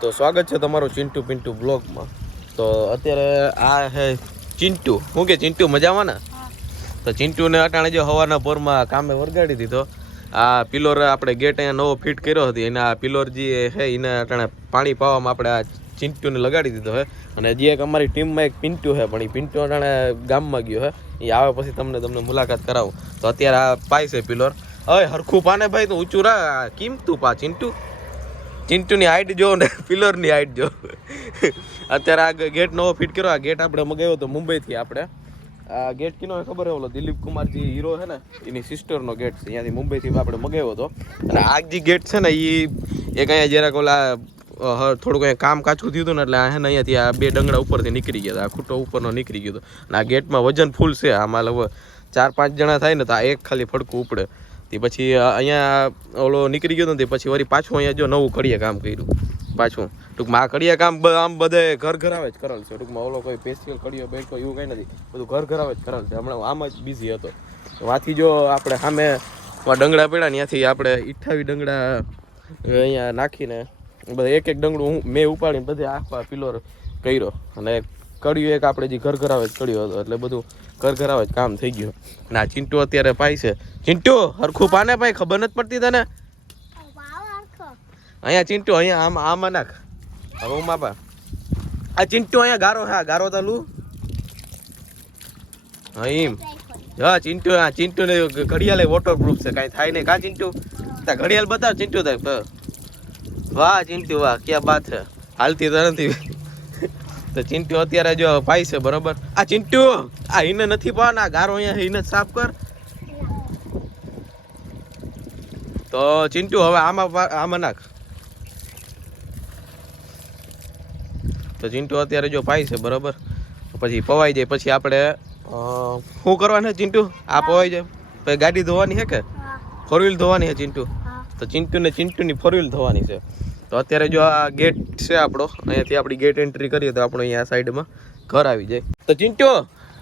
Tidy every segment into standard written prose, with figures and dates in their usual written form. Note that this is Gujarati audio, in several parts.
તો સ્વાગત છે તમારું ચિંટુ પિન્ટુ બ્લોગમાં. તો અત્યારે આ હે ચિંટુ. શું કે ચિંટુ મજામાં ને? તો ચિંટુને અટાણે જો હવાના પોરમાં કામે વરગાડી દીધો. આ પિલોર આપણે ગેટ અહીંયા નવો ફિટ કર્યો હતો એને આ પિલોર જે છે એને અટાણે પાણી પાવામાં આપણે આ ચિંટુને લગાડી દીધો છે. અને હજી એક અમારી ટીમમાં એક પિન્ટુ છે, પણ એ પિન્ટુ અટાણે ગામમાં ગયો છે. એ આવે પછી તમને મુલાકાત કરાવું. તો અત્યારે આ પાય છે પિલોર. હવે હરખું પાને ભાઈ તું ઊંચું રા. કેમ તું પા ચિંટુની હાઈટ જો ને પિલરની હાઈટ જો. અત્યારે આ ગેટ નવો ફિટ કર્યો. આ ગેટ આપણે મગાવ્યો હતો મુંબઈથી. આપણે આ ગેટ કિનો ખબર હે, ઓલો દિલીપ કુમારજી હીરો છે ને એની સિસ્ટરનો ગેટ છે. ત્યાંથી મુંબઈથી આપણે મગાવ્યો હતો. અને આ જે ગેટ છે ને એ એક અહીંયા જરાક ઓલા થોડુંક અહીંયા કામ કાચું થયું હતું ને એટલે હે ને અહીંયાથી આ બે ડંગડા ઉપરથી નીકળી ગયા હતા. આ ખૂટો ઉપરનો નીકળી ગયો હતો. અને આ ગેટમાં વજન ફૂલ છે. આમાં લગભગ 4-5 જણા થાય ને તો આ એક ખાલી ફડકું ઉપડે. તે પછી અહીંયા ઓલો નીકળી ગયો ને પછી વળી પાછું અહીંયા જો નવું કડિયા કામ કર્યું પાછું. ટૂંકમાં આ કડિયા કામ આમ બધે ઘર આવે જ કરેલ છે. ટૂંકમાં ઓલો કોઈ સ્પેશિયલ કડિયો બેઠો એવું કંઈ નથી, બધું ઘર આવે જ કરેલ છે. હમણાં આમ જ બિઝી હતો. વાથી જો આપણે સામે ડંગડા પડ્યા ને ત્યાંથી આપણે 28 ડંગડા અહીંયા નાખીને બધા એક ડંગડું મેં ઉપાડીને બધે આખા પિલોર કર્યો. અને કડિયો એક આપણે જે ઘર આવે જ કડિયો હતો એટલે બધું ઘર આવે જ કામ થઈ ગયું. ના ચિંટુ અત્યારે પાય છે. ચિંટુ હરખું પાને ભાઈ, ખબર નથી પડતી તને? અહીંયા ચિંટુ અહીંયા આમાં નાખ. હવે હું માપા આ ચિંટુ અહીંયા ગારો. હા ગારો તાલું હા એમ. હા ચિંટુ ને ઘડિયાળ વોટરપ્રૂફ છે, કાંઈ થાય નહીં. કા ચિંટુ તા ઘડિયાળ બતાવ ચિંટુ તા. વાહ ચિંટુ વાહ, ક્યાં બાત છે. હાલતી તો નથી. તો ચિંટુ અત્યારે જો પાય છે બરોબર. આ ચિંટુ આ હિને નથી પાવાના, ગારો અહીંયા હિને સાફ કર. તો ચિંટુ હવે આમાં નાખ. તો ચિંટુ અત્યારે જો પાય છે બરોબર. પછી પવાઈ જાય પછી આપણે શું કરવાનું છે ચિંટુ? આ પવાઈ જાય પછી ગાડી ધોવાની છે કે 4 વ્હીલ ધોવાની છે ચિંટુ? તો ચિંટુની 4 વ્હીલ ધોવાની છે. તો અત્યારે જો આ ગેટ છે આપણો, અહીંયાથી આપણી ગેટ એન્ટ્રી કરીએ તો આપણે અહીંયા સાઈડમાં ઘર આવી જાય. તો ચિંટુ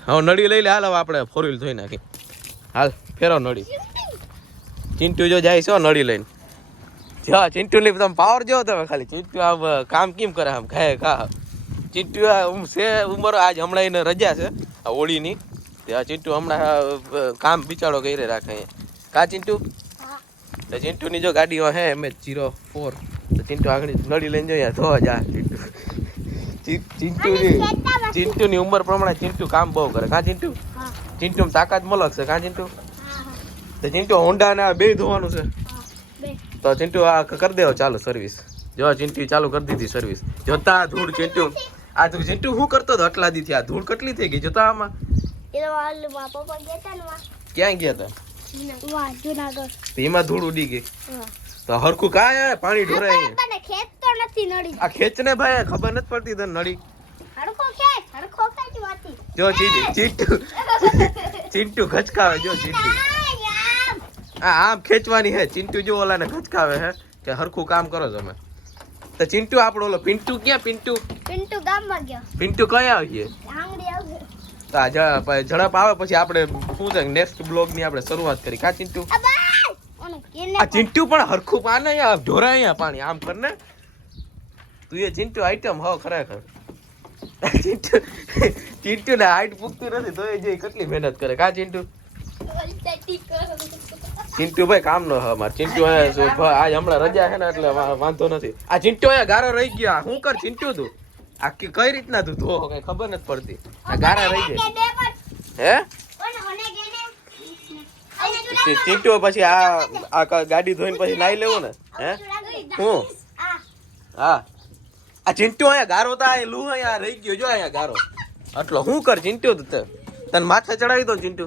હવે નળી લઈ લે. હાલ હવે આપણે 4 વ્હીલ ધોઈ નાખી. હાલ ફેરો નળી. ચિંટુ જો જાય છે નળી લઈને. જો ચિંટુની તમે પાવર જો તમે ખાલી. ચિંટુ આમ કામ કેમ કરે આમ ખાય ખા. ચિંટુ છે ઉંમર આજ હમણાં એને રજા છે આ હોળીની. ત્યાં ચિંટુ હમણાં કામ બિચારો કરી રાખે અહીંયા. કા ચિંટુ? તો ચિંટુની જો ગાડીઓ હે MH04. તો ચિંટુ આગળ નળી લઈને જોઈએ ધોવા જા. ચિંટુની ઉંમર પ્રમાણે ચિંટુ કામ બહુ કરે. કા ચિંટુ? ચિંટુ તાકાત મલક છે. કા ચિંટુ? તો ચિંટુ હોન્ડા ને બે ધોવાનું છે. તો ચિંટુ આ કરી દેવો ચાલુ સર્વિસ. જો ચિંટુ ચાલુ કરી દીધી સર્વિસ. જોતા ધૂળ ચિંટુ. આ તું ચિંટુ શું કરતો હતો આટલા દી થી? આ ધૂળ કેટલી થઈ ગઈ જોતા આમાં. ક્યાં ગયા હતા? એમાં ધૂળ ઉડી ગઈ. તો હરખું કાય પાણી ઢોરાય. આ ખેંચ ને ભાઈ, ખબર નથી પડતી તને નળી. જો ચિંટુ ખચકાવે. જો ચિંટુ આમ ખેંચવાની હે. ચિંટુ જો ઓલાને ખચકાવે હે કે હરખું કામ કરો તમે. તો ચિંટુ આપણો ઓલો પિન્ટુ ક્યાં? પિન્ટુ ગામમાં ગયો. પિન્ટુ કયા આવીએ? તો આ ઝડપ આવે પછી આપણે શું છે નેક્સ્ટ બ્લોગ ની આપણે શરૂઆત કરી. કા ચિંટુ? આ ચિંટુ પણ હરખું પાને ઢોરાય અહીંયા પાણી આમ કરને. તું એ ચિંટુ આઈટમ હો ખરેખર. ચિંટુ ને હાઈટ પૂગતી નથી તો એ જે કેટલી મહેનત કરે. કા ચિંટુ? ચિંટુ ભાઈ કામ નો હ માર. ચિંટુ આજ હમણાં રજા છે ને એટલે વાંધો નથી. આ ચિંટુ અહીંયા ગારો રહી ગયા. શું કર ચિંટુ તું? આ કઈ રીતના તું ધો કઈ ખબર નથી પડતી. આ ગારા રહી જાય હે ચિંટુ. પછી આ ગાડી ધોઈને પછી નાઈ લેવું ને હે? હું હા આ ચિંટુ અહીંયા ગારો તા લુ અહીંયા રહી ગયો. જો અહીંયા ગારો આટલો. શું કર ચિંટુ? તને માથે ચડાવી દો ચિંટુ.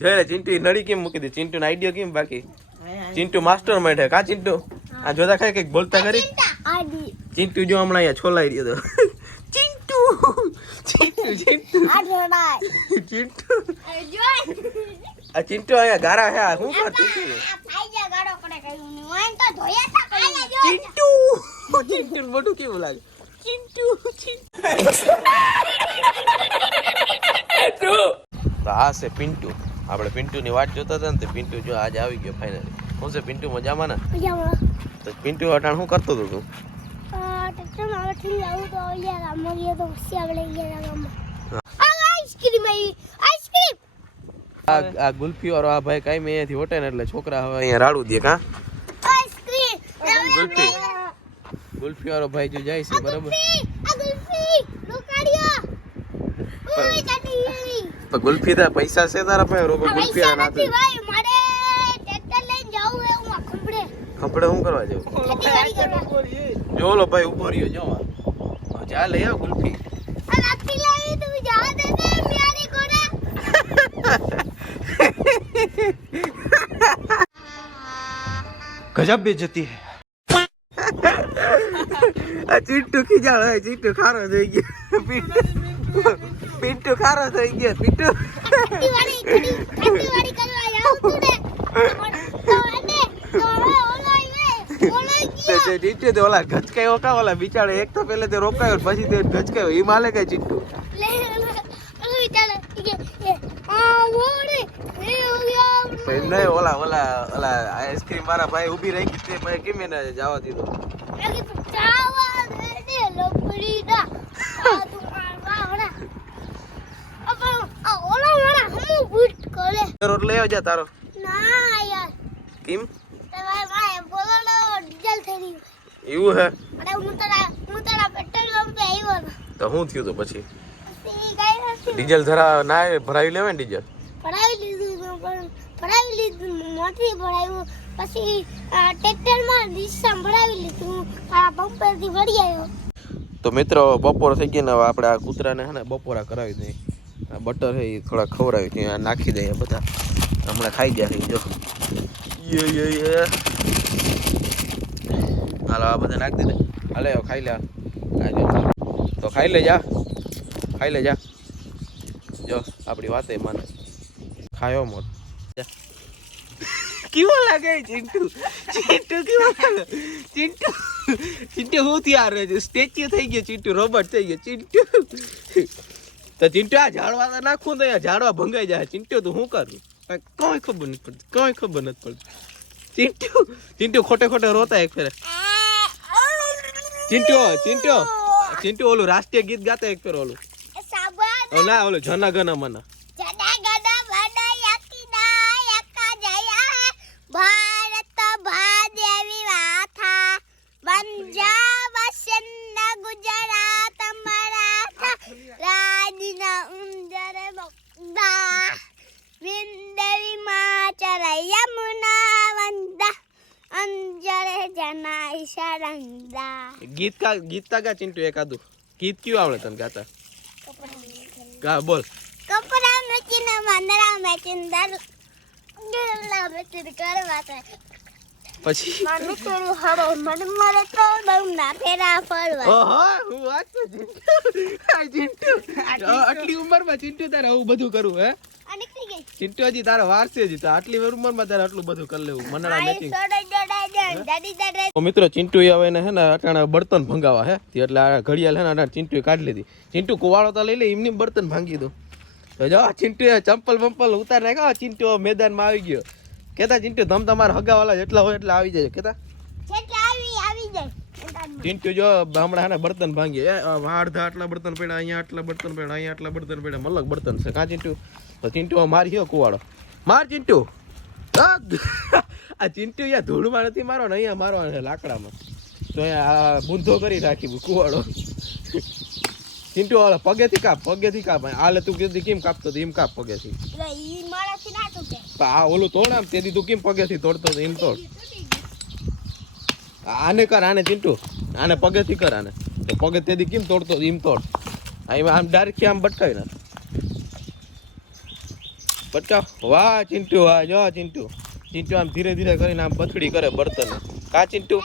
જોઈ ચિંટુ નળી કેમ મૂકી દે. ચિંટુ નો આઈડિયો કેમ બાકી? ચિંટુ માસ્ટર માઇન્ડ હે. કા ચિંટુ? આ જોતા ખાય કઈક બોલતા કરી. ચિંટુ જો હમણાં અહીંયા છોલાઈ રહ્યો તો. ચિંટુ આ ચિંટુ અહીંયા ગારા હે. શું કરતી ચિંટુ મોટું કેવું લાગે? ચિંટુ તો આ છે પિન્ટુ. આપણે પિન્ટુની વાટ જોતા હતા ને તો પિન્ટુ જો આજે આવી ગયો ફાઇનલી. શું છે પિન્ટુ મજામાં ને? તો પિન્ટુ અટાણ શું કરતો હતો તું? થી આવું તો યાર અમારી તો સેવ લઈ ગયા ગામમાં આઈસ્ક્રીમ આ ગુલ્ફી વાળો આ ભાઈ કાઈ મેં અહીંયાથી હોટે ને એટલે છોકરા હવે અહીંયા રાડું દે કા આઈસ્ક્રીમ ગુલ્ફી વાળો ભાઈ જો જાય છે બરાબર ઓય કાટી તો ગુલ્ફી દા પૈસા છે તારા પાસે રોકો ગુલ્ફી આ ના ભાઈ મારે ટ્રેક્ટર લઈને જાવું હે હું ખંભડે શું કરવા જાવ ખેતીવાડી કરવા જો ઓલો ભાઈ ઉભો રહ્યો જો જા લઈ આવ ગુલ્ફી આ નાખી લાવી તું જા દે ને મ્યારી કોડા गजब बेइज्जती है आ चिट्टू खिजाड़ है चिट्टू खारो થઈ ગયો પિન્ટુ ખારો થઈ ગયો પિન્ટુ ખેતીવાડી કરવા જાવ તું ને તો એને તો ઓલો તે ચિટ્ટુ તો ઓલા ગચકાયો કા ઓલા બિચારો એક તો પહેલે તે રોકાયો પછી તે ગચકાયો ઈ માલે કે ચિટ્ટુ લે ઓલો ચાલે કે આ ઓડે એ ઓયા નહીં ઓલા આઈસ્ક્રીમ વાળા ભાઈ ઊભી રહી ગઈ તે ભાઈ કેમ એને જવા દીધો કે તું ચાવા દે લપડી દા આ તું મારવા હોના અપા આ ઓલા મારા હમુ બૂટ કોલે રોટ લઈ આવજા તારો ના યાર કેમ તે ભાઈ બોલો ડીઝલ થઈ એવું હે અરે હું તારા પેટ્રોલ પંપે આવ્યો ને તો શું થયું તો પછી ઈ ગઈ નથી ડીઝલ ધરા ના ભરાવી લેવાય ને ડીઝલ ભરાવી લીધું મોટી ભરાવ્યું પછી ટ્રેક્ટરમાં ડીસમ ભરાવી લીધું આ પંપેથી વળી આવ્યો તો મિત્રો બપોર થઈ ગઈ ને હવે આપણે આ કૂતરાને હે ને બપોરા કરાવી દઈએ આ બટર છે એ થોડા ખવડાવી દઈએ નાખી દઈએ બધા હમણાં ખાઈ ગયા જો હાલો આ બધા નાખી દે હાલે ખાઈ લે તો ખાઈ લે જા જો આપણી વાત એ માને ખાયો મોત કેવો લાગે ચિંટુ કેવો લાગે ચિંટુ હું તૈયાર રહે છે સ્ટેચ્યુ થઈ ગયો ચિંટુ રોબોટ થઈ ગયો ચિંટુ તો ચિંટુ આ ઝાડવા તો નાખું તો ઝાડવા ભંગાઈ જાય ચિંટુ તો હું કરું કોઈ ખબર નથી પડતી ચિંટુ ખોટે રોતા એક ફેરે ચિંટુ ઓલું રાષ્ટ્રીય ગીત ગાતા એક ફેર ઓલું ના ઓલું જના ગના મના ભારત ભાદેવી વાથા પંજાબ સિંધ ગુજરાત મરાઠા રાજના ઉંદર બગદા વિંદેવી માચર યમુના વંદા અંજર જનાઈ શરંદા ગીત કા ચિંટુ એકાદું ગીત ક્યું આવડે તને ગાતા ગા બોલ કપડા મેચીને વાંદરા મેચીને દારૂ પછી મને થોડું હરો મને મારે તો બહુ ના ફેરા ફરવા ઓહો હું વાત તો ચિંટુ આટલી ઉંમરમાં ચિંટુ તારે આવું બધું કરું હે નીકળી ગઈ ચિંટુ હજી તારે વાર છે હજી તો આટલી ઉંમરમાં તારે આટલું બધું કરી લેવું મનડા મેચિંગ તો મિત્રો ચિંટુ હવે ને હે ને અટાણે બર્તન ભંગાવા હે એટલે આ ઘડિયાળ હે ને અટાણે ચિંટુ કાઢી લીધી ચિંટુ કુવાળો તો લઈ લે એમની બર્તન ભાંગી દો તો જો ચિંટુ ચંપલ બંપલ ઉતાર નાખ્યો ચિંટુ મેદાનમાં આવી ગયો કેતા ચિંટુ ધમ તમારા હગાવાલા જેટલા હોય એટલા આવી જાય કેતા ચિંટુ જો હમણાં હે ને બર્તન ભાંગીએ અડધા આટલા બર્તન પડ્યા અહીંયા આટલા બર્તન પડ્યા અહીંયા આટલા બર્તન પડ્યા મલક બર્તન છે કા ચિંટુ તો ચિંટુ મારી ગયો કુવાડો માર ચિંટુ આ ચિંટુ યા ધૂળમાં નથી મારો ને અહીંયા મારવાનો છે લાકડામાં તો અહીંયા બુંધો કરી રાખી કુવાડો ચિંટુ વાળા પગેથી કાપ હાલે તું કીધી કેમ કાપતો એમ કાપ પગેથી આ ઓલું તોડ આમ તેથી તું કેમ પગેથી તોડતો એમ તોડ આને કર આને ચિંટુ આને પગેથી કર આને તો પગે તેથી કેમ તોડતો એમ તોડ આમ ડાયરેક્ટ આમ બટકાવી ના બટકાવ વાહ ચિંટુ વાહ જો ચિંટુ આમ ધીરે ધીરે કરીને આમ બથડી કરે બર્તન કા ચિંટુ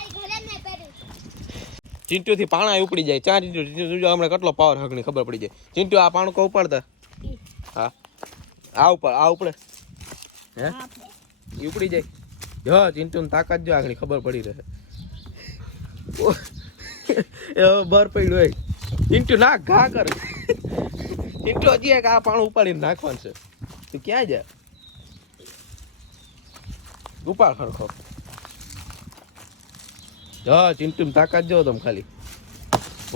ચિંટુ થી પાણા ઉપડી જાય ચા ચિંટુ હમણાં કેટલો પાવર હકની ખબર પડી જાય ચિંટુ આ પાણું કો ઉપાડતા હા આ ઉપડે હે ઈ ઉપડી જાય જો ચિંટુ ની તાકાત જો આગળ ખબર પડી રહે એ બર પડ્યું હોય ચિંટુ નાખ ઘા કર ચિંટુ હજી એક આ પાણું ઉપાડીને નાખવાનું છે તું ક્યાં જા ઉપાડ ખરખો જો ચિંટુ તાકાત જો તમે ખાલી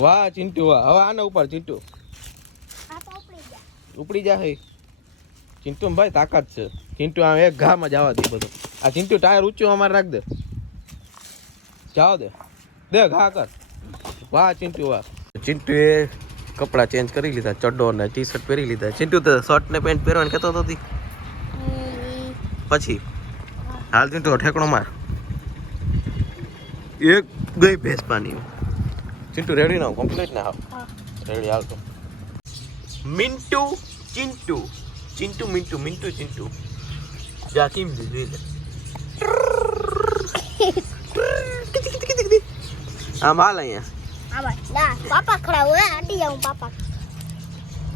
વાહ ચિંટુ વાહ. હવે આને ઉપર ચિંટુ આ તો ઉપડી ગયા. ઉપડી જા હે ચિંટુ ભાઈ તાકાત છે. ચિંટુ આમ એક ઘામાં જવા દે બધું. આ ચિંટુ ટાયર ઊંચું અમારે રાખ દે. જાવ દે દે ઘા કર. વાહ ચિંટુ વાહ. ચિંટુએ કપડાં ચેન્જ કરી લીધા, ચડ્ડો ને ટી શર્ટ પહેરી લીધા. ચિંટુ તો શર્ટ ને પેન્ટ પહેરવાનું કહેતો હતો તી. પછી હાલ ચિંટુ ઠેકણો માર. એક ગઈ ભેંસ પાણી. ચિંટુ રેડી ના કમ્પ્લીટ ના હા. રેડી હાલ તો. મિન્ટુ ચિંટુ ચિંટુ મિન્ટુ મિન્ટુ ચિંટુ જા કેમ જોઈ લે. આમ હાલ અહીંયા આ ભાઈ ના પાપા ખડા હોય આટી જાઉં પાપા.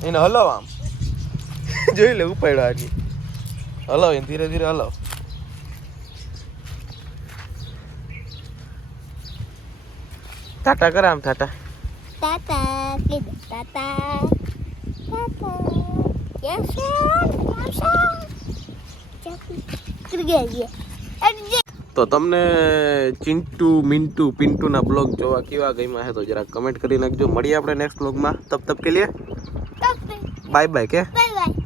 એને હલાવ આમ જોઈ લે ઉપાડ્યો આજી. હલાવ એને ધીરે ધીરે હલાવ. ટાટા કર આમ ટાટા. તાતા કીધું તાતા તાતા યસ તો તમને ચિંટુ મિન્ટુ પિન્ટુના બ્લોગ જોવા કેવા ગમ્યા હે તો જરા કમેન્ટ કરી નાખજો. મળીએ આપણે નેક્સ્ટ બ્લોગમાં. તબ તબ કે લીએ બાય બાય કે બાય બાય.